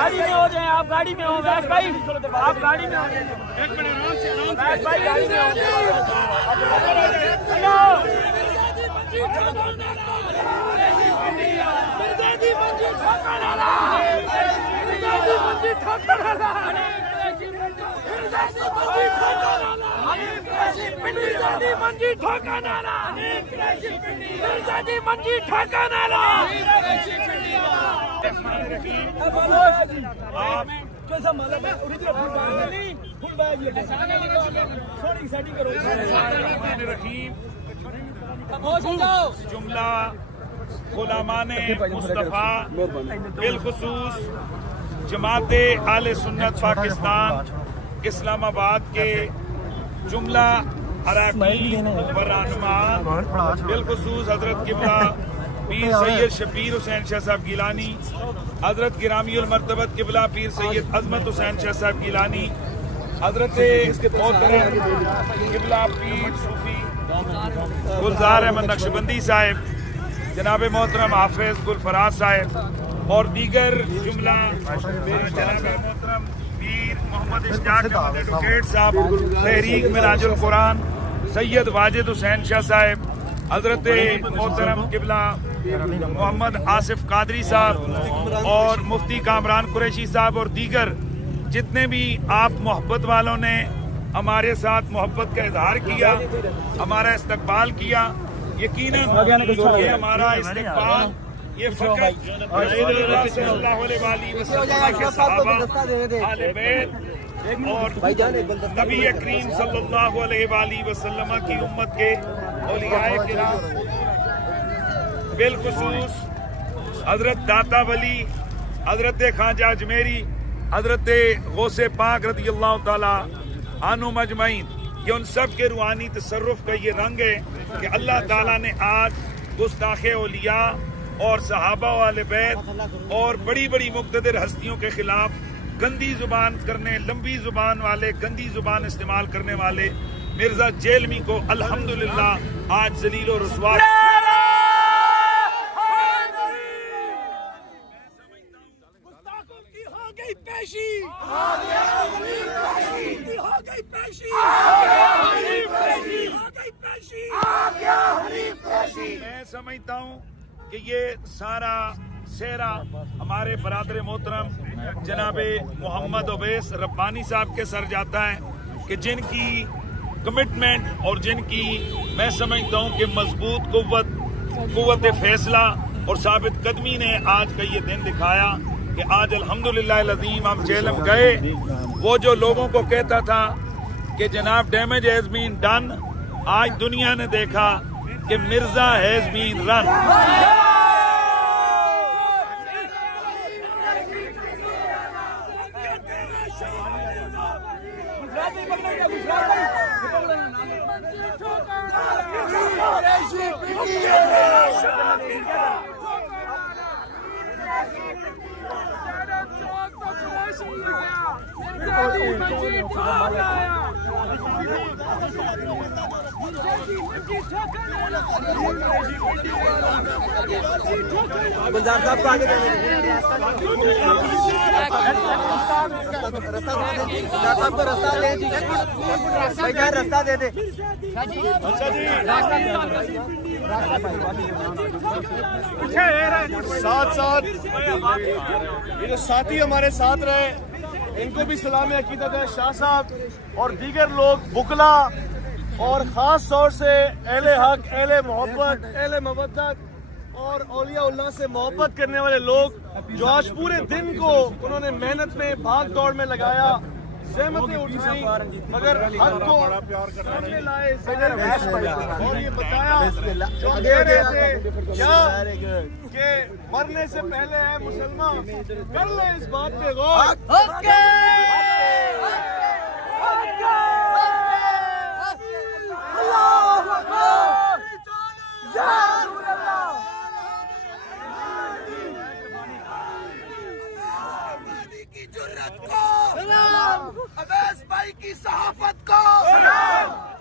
गाड़ी में हो जाए, आप गाड़ी में हो वैस भाई, आप गाड़ी में हो जाए, एक मिनट वैस भाई गाड़ी में हो मंजी ठोकाना जुमला गुलामाने मुस्तफ़ा बिलखुसूस जमाते आले सुन्नत पाकिस्तान इस्लामाबाद के जुमला अरकान व रहनुमान बिलखुसूस हजरत किबला पीर सैयद शबीर हुसैन शाह साहब गिलानी, हजरत गिरामीउल मर्तबत किबला पीर सैयद अजमत हुसैन शाह साहब गिलानी, हजरत मोहतरम किबला पीर सूफी गुलजार अहमद नक्शबंदी साहब, जनाब मोहतरम हाफिज गुलफराज साहब और दीगर जुमला जनाब मोहतरम पीर मोहम्मद इश्तियाक अहमद एडवोकेट साहब, तहरीक मिराजुल कुरान सैयद वाजिद हुसैन शाह साहब, हजरत मोहतरम किबला मोहम्मद आसिफ कादरी साहब और मुफ्ती कामरान कुरैशी साहब और दीगर जितने भी आप मोहब्बत वालों ने हमारे साथ मोहब्बत का इजहार किया, हमारा इस्तकबाल किया। यकीनन ये हमारा इस्तकबाल ये फकत रसूलुल्लाह सल्लल्लाहु अलैहि वसल्लम के सहाबा, आले बैत और नबी करीम सल्लल्लाहु अलैहि वसल्लम की उम्मत के औलियाए किराम बिलखुसूस हजरत दाता वली, हजरत ख्वाजा अजमेरी, हजरत गौसे पाक रज़ियल्लाहु ताला अन्हु मजमईन, ये उन सब के रूहानी तसर्रुफ का ये रंग है कि अल्लाह ताला ने आज गुस्ताखे औलिया और सहाबा वाले बैत और बड़ी बड़ी मुक़्तदिर हस्तियों के खिलाफ गंदी जुबान करने, लंबी जुबान वाले, गंदी जुबान इस्तेमाल करने वाले मिर्जा जेलमी को अल्हम्दुलिल्लाह आज जलील और रुसवा मैं समझता हूँ कि ये सारा सेहरा हमारे बरादर मोहतरम जनाबे मोहम्मद उवैस रब्बानी साहब के सर जाता है कि जिनकी कमिटमेंट और जिनकी मैं समझता हूँ कि मजबूत कुव्वत फैसला और साबित कदमी ने आज का ये दिन दिखाया कि आज अल्हम्दुलिल्लाह अज़ीम हम जेलम गए। वो जो लोगों को कहता था कि जनाब डैमेज हैज बीन डन, आज दुनिया ने देखा कि मिर्जा हैज बीन रन। गुलजार साहब को आगे रास्ता दे रास्ता दे दे। साथ ये जो साथी हमारे साथ रहे इनको भी सलाम अकीदत है। शाह साहब और दीगर लोग बुकला और ख़ास तौर से अहले हक, अहले मोहब्बत, अहले मवद्दत और औलिया उल्लाह से मोहब्बत करने वाले लोग जो आज पूरे दिन को उन्होंने मेहनत में भाग दौड़ में लगाया, सहमतें उठाई, मगर हक को सामने लाए और ये बताया जो कह रहे थे क्या कि मरने से पहले है मुसलमान, कर ले इस बात पे गौर। की जुर्रत को अवैस भाई की सहाफत को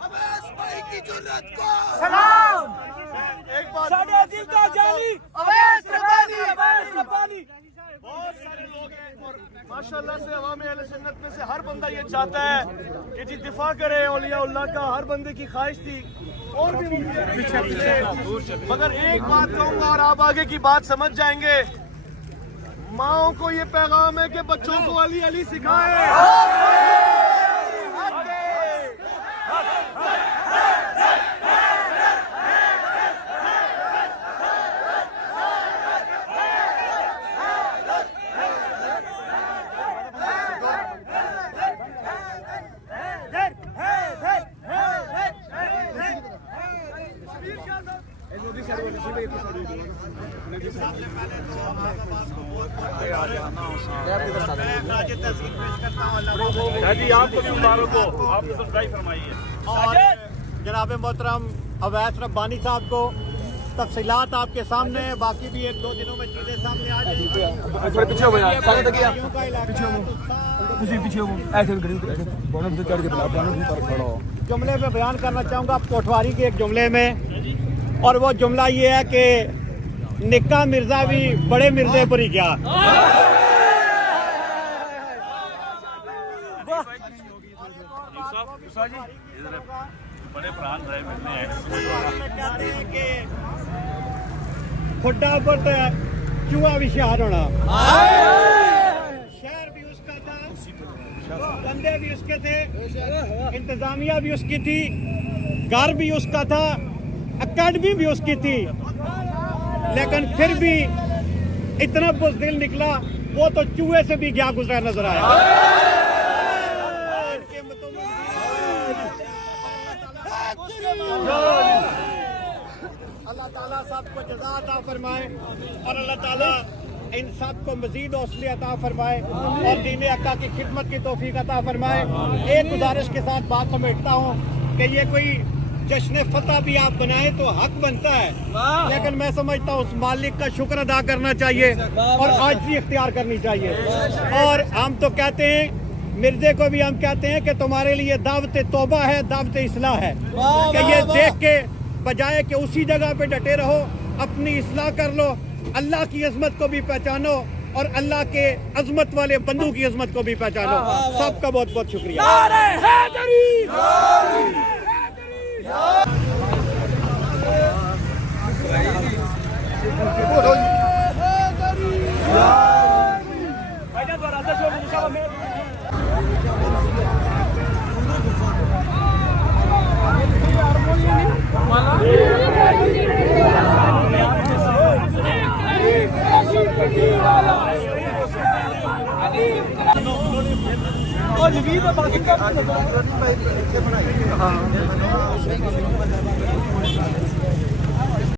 अवैस भाई की जुर्रत को एक बात साढ़े दिल का जाली अवैस रब्बानी बहुत सारे लोग हैं और माशाल्लाह से अवाम अहले सुन्नत में से हर बंदा ये चाहता है कि जी दिफा करे औलिया उल्लाह का, हर बंदे की ख्वाहिश थी और भी पीछे। मगर एक बात कहूंगा और आप आगे की बात समझ जाएंगे, माओ को ये पैगाम है कि बच्चों को अली अली सिखाए। जी आपको भी मुबारक हो, आपने सब्सक्राइब फरमाइए। और जनाब मोहतरम अवैस रब्बानी साहब को तफसीलात आपके सामने है, बाकी भी 1-2 दिनों में चीजें सामने आ जाएंगी। जुमले में बयान करना चाहूँगा कोटवारी के एक जुमले में, और वो जुमला ये है कि निक्का मिर्जा भी बड़े मिर्जे पर ही गया। बड़े प्राण रहे मिलने हैं। कहते हैं कि खुड्डा पर तो चूहा भी शहर होना, शहर भी उसका था, बंदे भी उसके थे, इंतजामिया भी उसकी थी, घर भी उसका था, अकेडमी भी उसकी थी, लेकिन फिर भी इतना बुज़दिल निकला, वो तो चूहे से भी गया गुजरा नजर आया। अल्लाह ताला सबको जज़ा अता फरमाए और अल्लाह ताला इन सब को मजीद हौसले अता फरमाए और दीन अक्का की खिदमत की तौफीक अता फरमाए। एक गुजारिश के साथ बात समेटता हूँ कि ये कोई जश्न फतह भी आप बनाए तो हक बनता है, लेकिन मैं समझता हूँ उस मालिक का शुक्र अदा करना चाहिए और आजिज़ी इख्तियार करनी चाहिए। और हम तो कहते हैं, मिर्जे को भी हम कहते हैं कि तुम्हारे लिए दावत तौबा है, दावत इस्लाह है, कि ये देख के बजाय कि उसी जगह पे डटे रहो, अपनी इस्लाह कर लो, अल्लाह की अजमत को भी पहचानो और अल्लाह के अजमत वाले बंदों की अजमत को भी पहचानो। सबका बहुत बहुत शुक्रिया। और बाकी का